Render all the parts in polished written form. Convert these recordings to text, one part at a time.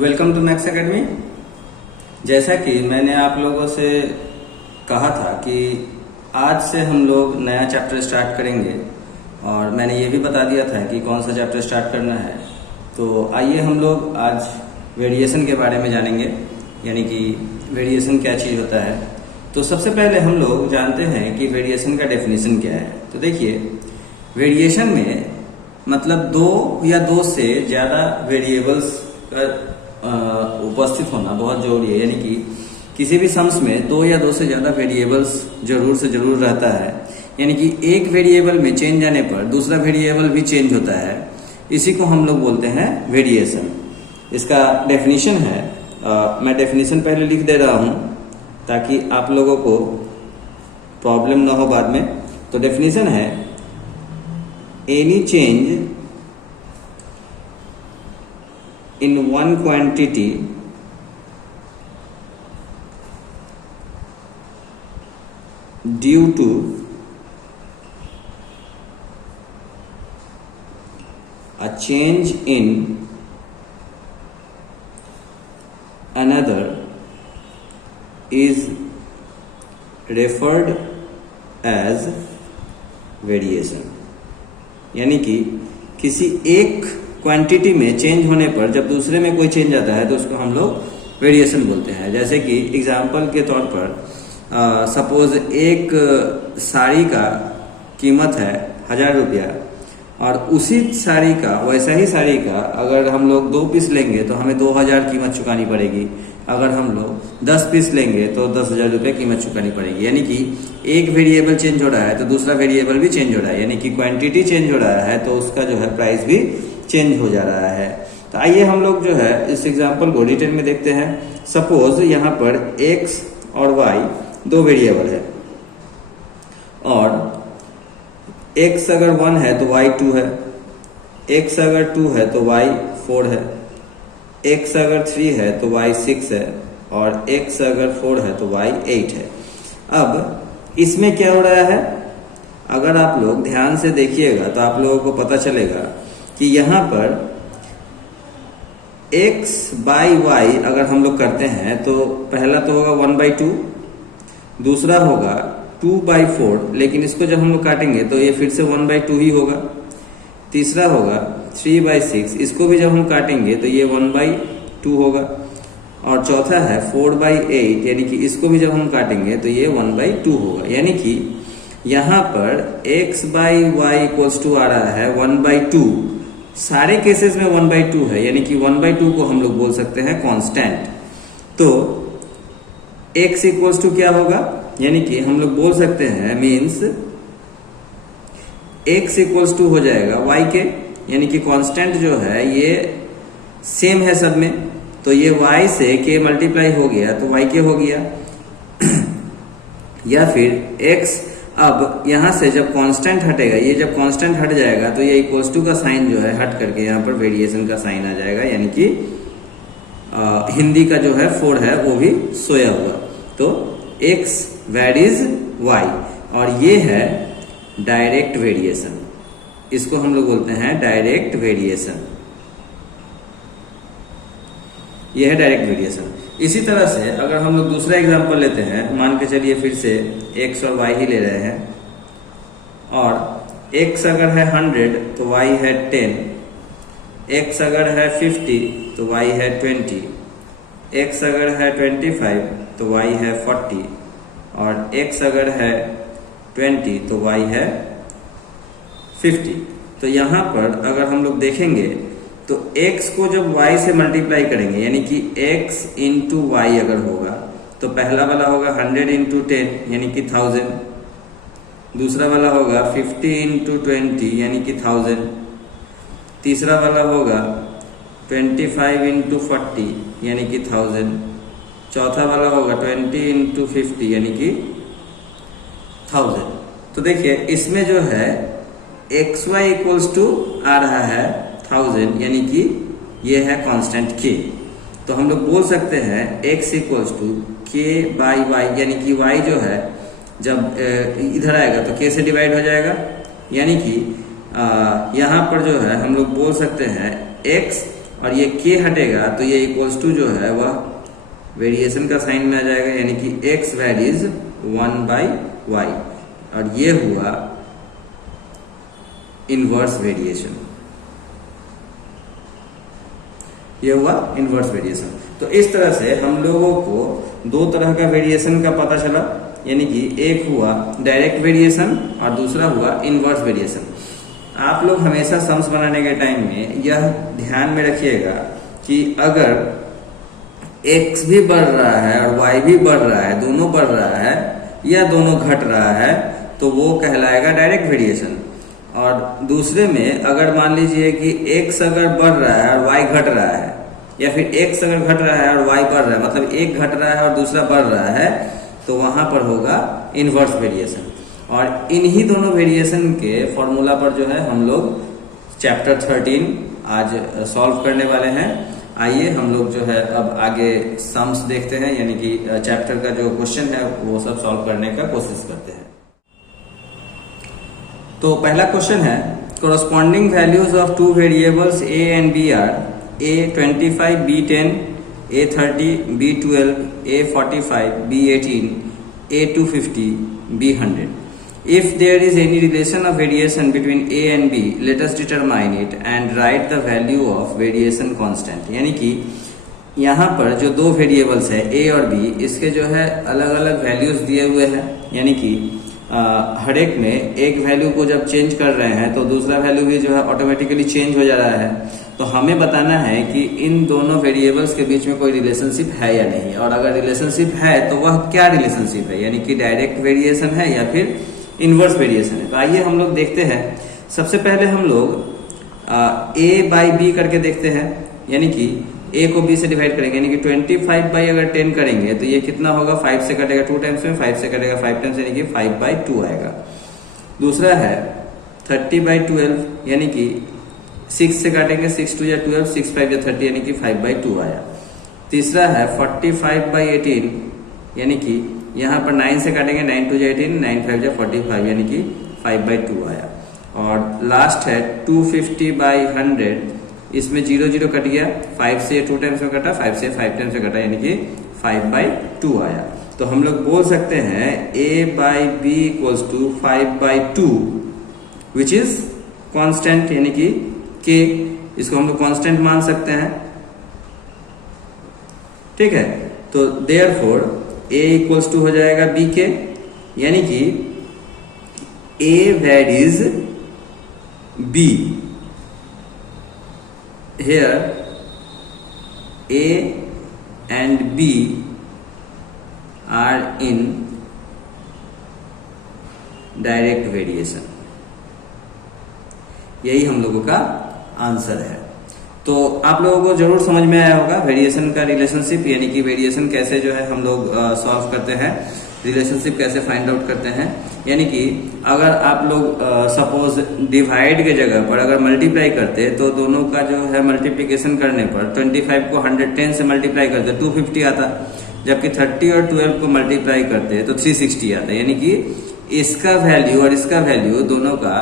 Welcome to max academy. जैसा कि मैंने आप लोगों से कहा था कि आज से हम लोग नया चैप्टर स्टार्ट करेंगे और मैंने ये भी बता दिया था कि कौन सा चैप्टर स्टार्ट करना है। तो आइए हम लोग आज वेरिएशन के बारे में जानेंगे, यानी कि वेरिएशन क्या चीज़ होता है। तो सबसे पहले हम लोग जानते हैं कि वेरिएशन का डेफिनेशन क्या है। तो देखिए, वेरिएशन में मतलब दो या दो से ज़्यादा वेरिएबल्स का उपस्थित होना बहुत जरूरी है, यानी कि किसी भी सम्स में दो या दो से ज्यादा वेरिएबल्स जरूर से जरूर रहता है, यानी कि एक वेरिएबल में चेंज आने पर दूसरा वेरिएबल भी चेंज होता है। इसी को हम लोग बोलते हैं वेरिएशन। इसका डेफिनेशन है, मैं डेफिनेशन पहले लिख दे रहा हूं ताकि आप लोगों को प्रॉब्लम ना हो बाद में। तो डेफिनेशन है, any change in one quantity due to a change in another is referred as variation। यानी कि किसी एक क्वांटिटी में चेंज होने पर जब दूसरे में कोई चेंज आता है तो उसको हम लोग वेरिएशन बोलते हैं। जैसे कि एग्जाम्पल के तौर पर सपोज एक साड़ी का कीमत है 1000 रुपया और उसी साड़ी का, वैसा ही साड़ी का अगर हम लोग 2 पीस लेंगे तो हमें 2000 कीमत चुकानी पड़ेगी। अगर हम लोग 10 पीस लेंगे तो 10,000 रुपये कीमत चुकानी पड़ेगी। यानी कि एक वेरिएबल चेंज हो रहा है तो दूसरा वेरिएबल भी चेंज हो रहा है, यानी कि क्वांटिटी चेंज हो रहा है तो उसका जो है प्राइस भी चेंज हो जा रहा है। तो आइए हम लोग जो है इस एग्जांपल को डिटेल में देखते हैं। सपोज यहाँ पर x और y दो वेरिएबल है और x अगर 1 है तो y 2 है, x अगर 2 है तो y 4 है, x अगर 3 है तो y 6 है और x अगर 4 है तो y 8 है। अब इसमें क्या हो रहा है, अगर आप लोग ध्यान से देखिएगा तो आप लोगों को पता चलेगा कि यहाँ पर x बाई y अगर हम लोग करते हैं तो पहला तो होगा 1/2, दूसरा होगा 2/4, लेकिन इसको जब हम लोग काटेंगे तो ये फिर से 1/2 ही होगा। तीसरा होगा 3/6, इसको भी जब हम काटेंगे तो ये 1/2 होगा। और चौथा है 4/8, यानी कि इसको भी जब हम काटेंगे तो ये 1/2 होगा। यानी कि यहाँ पर x by y equals to आ रहा है 1/2। सारे केसेस में 1/2 है, यानी कि 1/2 को हम लोग बोल सकते हैं कांस्टेंट। तो x इक्वल्स टू क्या होगा, यानी कि हम लोग बोल सकते हैं मीन्स x इक्वल्स टू हो जाएगा y के, यानी कि कांस्टेंट जो है ये सेम है सब में, तो ये y से k मल्टीप्लाई हो गया तो y के हो गया। या फिर x, अब यहां से जब कांस्टेंट हटेगा, ये जब कांस्टेंट हट जाएगा तो ये इक्वल्स टू का साइन जो है हट करके यहाँ पर वेरिएशन का साइन आ जाएगा, यानी कि हिंदी का जो है 4 है वो भी सोया होगा। तो x वेरीज y और ये है डायरेक्ट वेरिएशन। इसको हम लोग बोलते हैं डायरेक्ट वेरिएशन। यह है डायरेक्ट वेरिएशन। इसी तरह से अगर हम लोग दूसरा एग्जांपल लेते हैं, मान के चलिए फिर से x और y ही ले रहे हैं और x अगर है 100 तो y है 10, x अगर है 50 तो y है 20, x अगर है 25 तो y है 40 और x अगर है 20 तो y है 50। तो यहाँ पर अगर हम लोग देखेंगे तो x को जब y से मल्टीप्लाई करेंगे, यानी कि x इंटू वाई अगर होगा तो पहला वाला होगा 100 इंटू 10 यानी कि 1000, दूसरा वाला होगा 50 इंटू 20 यानी कि 1000, तीसरा वाला होगा 25 इंटू 40 यानी कि 1000, चौथा वाला होगा 20 इंटू 50 यानी कि 1000। तो देखिए इसमें जो है xy इक्वल्स टू आ रहा है 1000, यानी कि ये है कांस्टेंट k। तो हम लोग बोल सकते हैं x equals to k by y, यानी कि y जो है जब इधर आएगा तो k से डिवाइड हो जाएगा, यानी कि यहाँ पर जो है हम लोग बोल सकते हैं x और ये k हटेगा तो ये इक्वल्स टू जो है वह वेरिएशन का साइन में आ जाएगा, यानी कि x वैरीज 1/y, और ये हुआ इनवर्स वेरिएशन, ये हुआ इनवर्स वेरिएशन। तो इस तरह से हम लोगों को दो तरह का वेरिएशन का पता चला, यानी कि एक हुआ डायरेक्ट वेरिएशन और दूसरा हुआ इनवर्स वेरिएशन। आप लोग हमेशा सम्स बनाने के टाइम में यह ध्यान में रखिएगा कि अगर x भी बढ़ रहा है और y भी बढ़ रहा है, दोनों बढ़ रहा है या दोनों घट रहा है, तो वो कहलाएगा डायरेक्ट वेरिएशन। और दूसरे में अगर मान लीजिए कि x अगर बढ़ रहा है और y घट रहा है, या फिर x अगर घट रहा है और y बढ़ रहा है, मतलब एक घट रहा है और दूसरा बढ़ रहा है, तो वहां पर होगा इनवर्स वेरिएशन। और इन्हीं दोनों वेरिएशन के फॉर्मूला पर जो है हम लोग चैप्टर 13 आज सॉल्व करने वाले हैं। आइए हम लोग जो है अब आगे सम्स देखते हैं, यानी कि चैप्टर का जो क्वेश्चन है वो सब सॉल्व करने का कोशिश करते हैं। तो पहला क्वेश्चन है, corresponding values of two variables a and b are a25 b10 a30 b12 a45 b18 a250 b100. If there is any relation of variation between a and b, let us determine it and write the value of variation constant। यानी कि यहाँ पर जो दो variables है a और b, इसके जो है अलग अलग वैल्यूज दिए हुए हैं, यानी कि हर एक में एक वैल्यू को जब चेंज कर रहे हैं तो दूसरा वैल्यू भी जो है ऑटोमेटिकली चेंज हो जा रहा है। तो हमें बताना है कि इन दोनों वेरिएबल्स के बीच में कोई रिलेशनशिप है या नहीं, और अगर रिलेशनशिप है तो वह क्या रिलेशनशिप है, यानी कि डायरेक्ट वेरिएशन है या फिर इनवर्स वेरिएशन है। तो आइए हम लोग देखते हैं। सबसे पहले हम लोग a/b करके देखते हैं, यानी कि a को b से डिवाइड करेंगे, यानी कि 25/10 करेंगे तो ये कितना होगा, 5 से कटेगा 2 टाइम्स में, 5 से कटेगा 5 टाइम्स, यानी कि 5/2 आएगा। दूसरा है 30/12, यानी कि 6 से काटेंगे, 6 2 या 12, 6 5 या 30, यानी कि 5/2 आया। तीसरा है 45/18, यानी कि यहाँ पर 9 से काटेंगे, 9 2 या 18, 9 5 या 45, यानी कि 5/2 आया। और लास्ट है 250/100, इसमें 0 0 कट गया, 5 से 2 टाइम्स में कटा, 5 से 5 टाइम्स में कटा, यानी कि 5/2 आया। तो हम लोग बोल सकते हैं a/b equals to 5/2 which is constant, यानी कि k, इसको हम लोग कांस्टेंट मान सकते हैं। ठीक है, तो देयरफॉर a इक्वल्स टू हो जाएगा b के, यानी कि a varies b। Here a and b are in direct variation। यही हम लोगों का आंसर है। तो आप लोगों को जरूर समझ में आया होगा वेरिएशन का रिलेशनशिप, यानी कि वेरिएशन कैसे जो है हम लोग सॉल्व करते हैं, रिलेशनशिप कैसे फाइंड आउट करते हैं। यानी कि अगर आप लोग सपोज डिवाइड के जगह पर अगर मल्टीप्लाई करते तो दोनों का जो है मल्टीप्लिकेशन करने पर 25 को 110 से मल्टीप्लाई करते 250 आता, जबकि 30 और 12 को मल्टीप्लाई करते तो 360 आता। यानी कि इसका वैल्यू और इसका वैल्यू दोनों का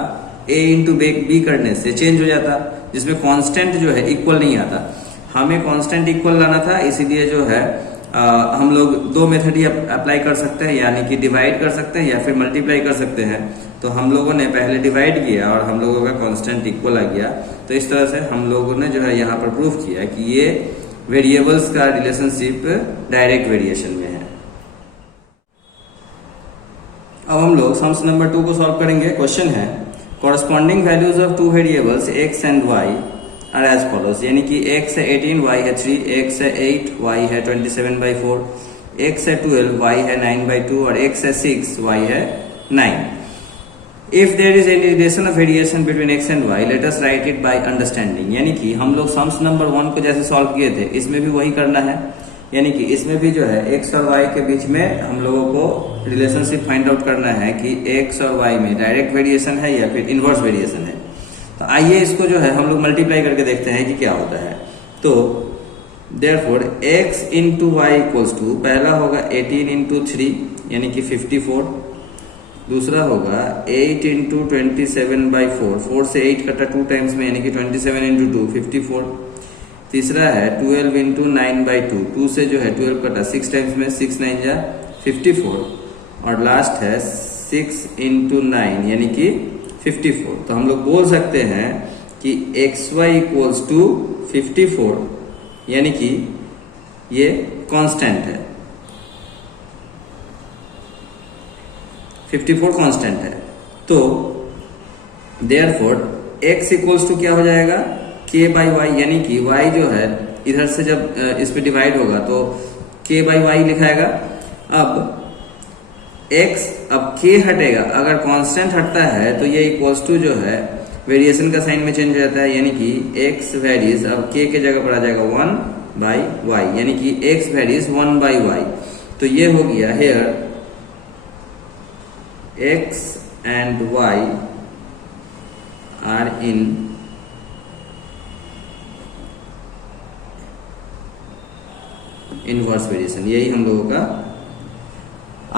a इंटू b करने से चेंज हो जाता, जिसमें कांस्टेंट जो है इक्वल नहीं आता। हमें कांस्टेंट इक्वल लाना था, इसीलिए जो है हम लोग दो मेथड ही अप्लाई कर सकते हैं, यानी कि डिवाइड कर सकते हैं या फिर मल्टीप्लाई कर सकते हैं। तो हम लोगों ने पहले डिवाइड किया और हम लोगों का कांस्टेंट इक्वल आ गया। तो इस तरह से हम लोगों ने जो है यहाँ पर प्रूफ किया कि ये वेरिएबल्स का रिलेशनशिप डायरेक्ट वेरिएशन में है। अब हम लोग सम्स नंबर 2 को सॉल्व करेंगे। क्वेश्चन है, corresponding values of two variables x and y are as follows, यानी कि x है 18, y है 3, x है 8, y है 27/4, x है 12, y है 9/2 और x है 6, y है 9। If there is any relation of variation between x and y, let us write it by understanding। यानी कि हम लोग सम्स नंबर 1 को जैसे सॉल्व किए थे इसमें भी वही करना है, यानी कि इसमें भी जो है x और y के बीच में हम लोगों को रिलेशनशिप फाइंड आउट करना है कि x और y में डायरेक्ट वेरिएशन है या फिर इनवर्स वेरिएशन है। तो आइए इसको जो है हम लोग मल्टीप्लाई करके देखते हैं कि क्या होता है। तो therefore x into y equals to, पहला होगा 18 इंटू 3 यानी कि 54, दूसरा होगा 8 इंटू 27/4, 4 से 8 कटा 2 टाइम्स में यानी कि 27 इंटू 2 54, तीसरा है 12 इंटू 9/2, 2 से जो है 12 कटा, 6 टाइम्स में 6 9 जा 54, और लास्ट है 6 इंटू 9 यानी कि 54। तो हम लोग बोल सकते हैं कि xy इक्वल्स टू 54, यानी कि ये कांस्टेंट है, 54 कांस्टेंट है। तो देयरफॉर x इक्वल्स टू क्या हो जाएगा, k/y, यानी कि y जो है इधर से जब इस पे डिवाइड होगा तो k/y लिखाएगा। अब x, अब k हटेगा, अगर कांस्टेंट हटता है तो ये इक्वल्स टू जो है वेरिएशन का साइन में चेंज हो जाता है, यानी कि x वेरीज, अब k के जगह पर आ जाएगा 1/y, यानी कि x वेरीज 1/y। तो ये हो गया here x and y are in inverse variation, यही हम लोगों का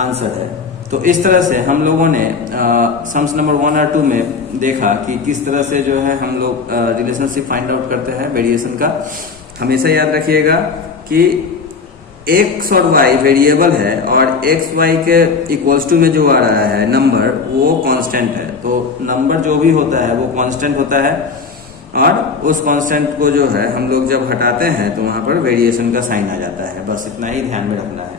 आंसर है। तो इस तरह से हम लोगों ने सम्स नंबर 1 और 2 में देखा कि किस तरह से जो है हम लोग रिलेशनशिप फाइंड आउट करते हैं वेरिएशन का। हमेशा याद रखिएगा कि x और y वेरिएबल है और x y के इक्वल्स टू में जो आ रहा है नंबर वो कांस्टेंट है। तो नंबर जो भी होता है वो कांस्टेंट होता है, और उस कांस्टेंट को जो है हम लोग जब हटाते हैं तो वहां पर वेरिएशन का साइन आ जाता है। बस इतना ही ध्यान में रखना है।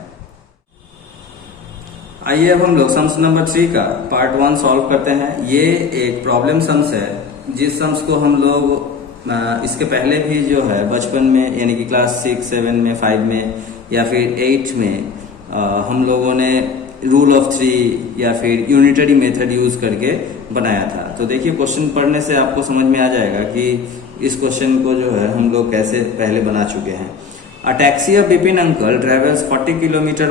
आइए अब हम लोग सम्स नंबर 3 का पार्ट 1 सॉल्व करते हैं। ये एक प्रॉब्लम सम्स है, जिस सम्स को हम लोग इसके पहले भी जो है बचपन में, यानी कि क्लास 6, 7 में, 5 में या फिर 8 में हम लोगों ने रूल ऑफ 3 या फिर यूनिटरी मेथड यूज करके बनाया था। तो देखिए क्वेश्चन पढ़ने से आपको समझ में आ जाएगा कि इस क्वेश्चन को जो है हम लोग कैसे पहले बना चुके हैं। A taxi of Bipin uncle travels 14 kilometer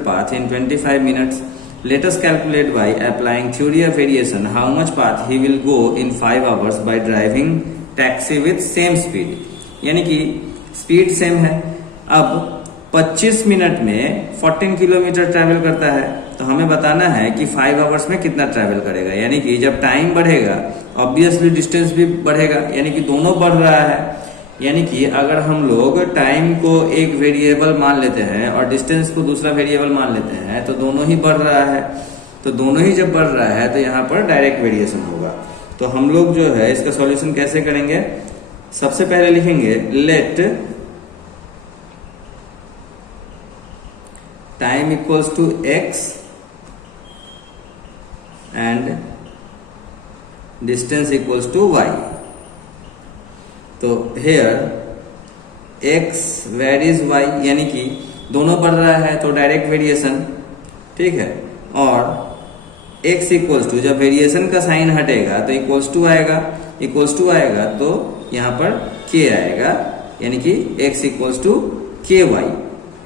path in 25 minutes. Let us calculate by applying theory of variation how much path he will go in 5 hours by driving taxi with same speed. यानी कि speed same है। अब 25 minute में 14 kilometre travel करता है, तो हमें बताना है कि 5 आवर्स में कितना ट्रैवल करेगा। यानी कि जब टाइम बढ़ेगा ऑब्वियसली डिस्टेंस भी बढ़ेगा, यानी कि दोनों बढ़ रहा है। यानी कि अगर हम लोग टाइम को एक वेरिएबल मान लेते हैं और डिस्टेंस को दूसरा वेरिएबल मान लेते हैं तो दोनों ही बढ़ रहा है। तो दोनों ही जब बढ़ रहा है तो यहाँ पर डायरेक्ट वेरिएशन होगा। तो हम लोग जो है इसका सॉल्यूशन कैसे करेंगे, सबसे पहले लिखेंगे let time equals to x and distance equals to y। तो हेयर x वेरीज y, यानी कि दोनों बढ़ रहा है तो डायरेक्ट वेरिएशन, ठीक है। और x इक्वल्स टू, जब वेरिएशन का साइन हटेगा तो इक्वल्स टू आएगा, इक्वल्स टू आएगा तो यहाँ पर k आएगा, यानी कि x इक्वल्स टू ky।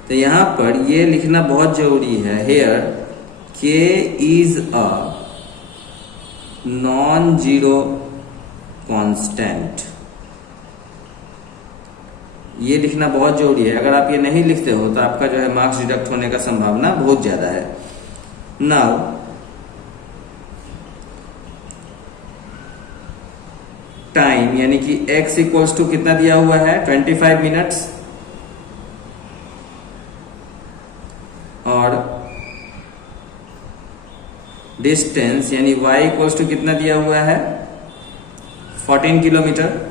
तो यहाँ पर ये लिखना बहुत जरूरी है, here k is a non zero constant. ये लिखना बहुत जरूरी है। अगर आप ये नहीं लिखते हो तो आपका जो है मार्क्स डिडक्ट होने का संभावना बहुत ज्यादा है। नाउ टाइम, यानी कि x इक्वल्स टू कितना दिया हुआ है 25 मिनट्स, और डिस्टेंस यानी y इक्वल्स टू कितना दिया हुआ है 14 किलोमीटर।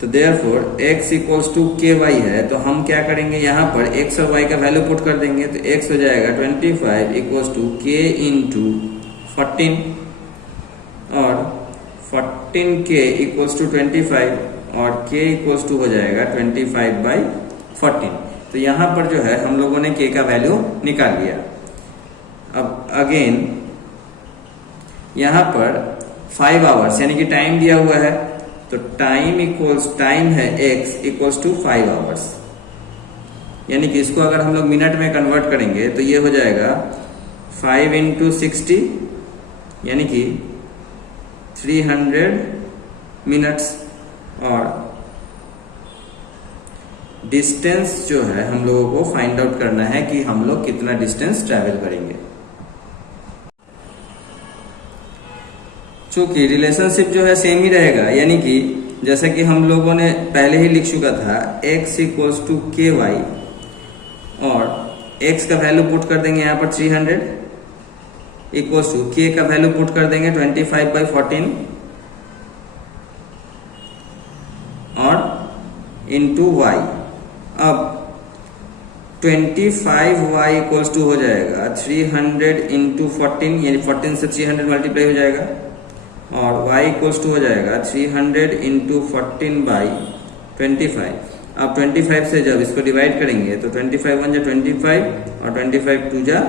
तो therefore x equals to ky है, तो हम क्या करेंगे, यहाँ पर x और y का वैल्यू पुट कर देंगे। तो x हो जाएगा 25 इक्वल्स टू k इंटू 14, और 14k इक्वल्स टू 25 और k इक्वल्स टू हो जाएगा 25/14। तो यहाँ पर जो है हम लोगों ने k का वैल्यू निकाल लिया। अब अगेन यहाँ पर 5 आवर्स यानी कि टाइम दिया हुआ है, तो टाइम है x इक्वल्स टू 5 आवर्स, यानी कि इसको अगर हम लोग मिनट में कन्वर्ट करेंगे तो ये हो जाएगा 5 इंटू 60, यानी कि 300 मिनट्स। और डिस्टेंस जो है हम लोगों को फाइंड आउट करना है कि हम लोग कितना डिस्टेंस ट्रैवल करेंगे। चूंकि रिलेशनशिप जो है सेम ही रहेगा, यानी कि जैसे कि हम लोगों ने पहले ही लिख चुका था x इक्वल्स टू के वाई, और x का वैल्यू पुट कर देंगे यहाँ पर 300 इक्वल्स टू k का वैल्यू पुट कर देंगे 25/14 और इंटू y। अब 25y इक्वल्स टू हो जाएगा 300 इंटू 14, यानी 14 से 300 मल्टीप्लाई हो जाएगा, और y इक्वल्स टू हो जाएगा 300 इंटू 14/25। अब 25 से जब इसको डिवाइड करेंगे तो 25 1 जा 25 और 25 2 जा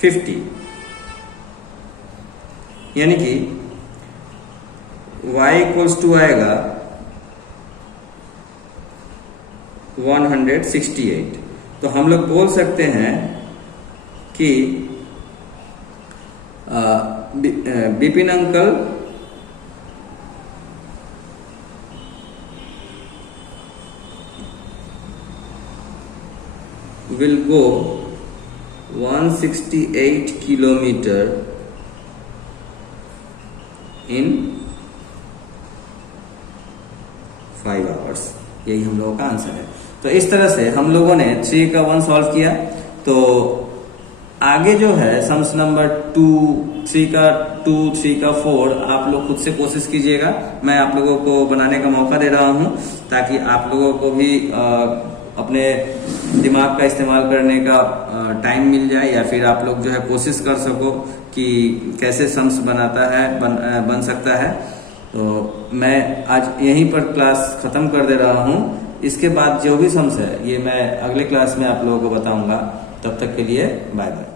50, यानी कि y इक्वल्स टू आएगा 168। तो हम लोग बोल सकते हैं कि Bipin uncle will go 168 kilometre in 5 hours। यही हम लोगों का आंसर है। तो इस तरह से हम लोगों ने 3 का 1 सॉल्व किया। तो आगे जो है सम्स नंबर 2, 3 का 2, 3 का 4 आप लोग खुद से कोशिश कीजिएगा। मैं आप लोगों को बनाने का मौका दे रहा हूं ताकि आप लोगों को भी अपने दिमाग का इस्तेमाल करने का टाइम मिल जाए, या फिर आप लोग जो है कोशिश कर सको कि कैसे सम्स बनाता है बन सकता है। तो मैं आज यहीं पर क्लास खत्म कर दे रहा हूं। इसके बाद जो भी सम्स है ये मैं अगले क्लास में आप लोगों को बताऊंगा। तब तक के लिए बाय बाय।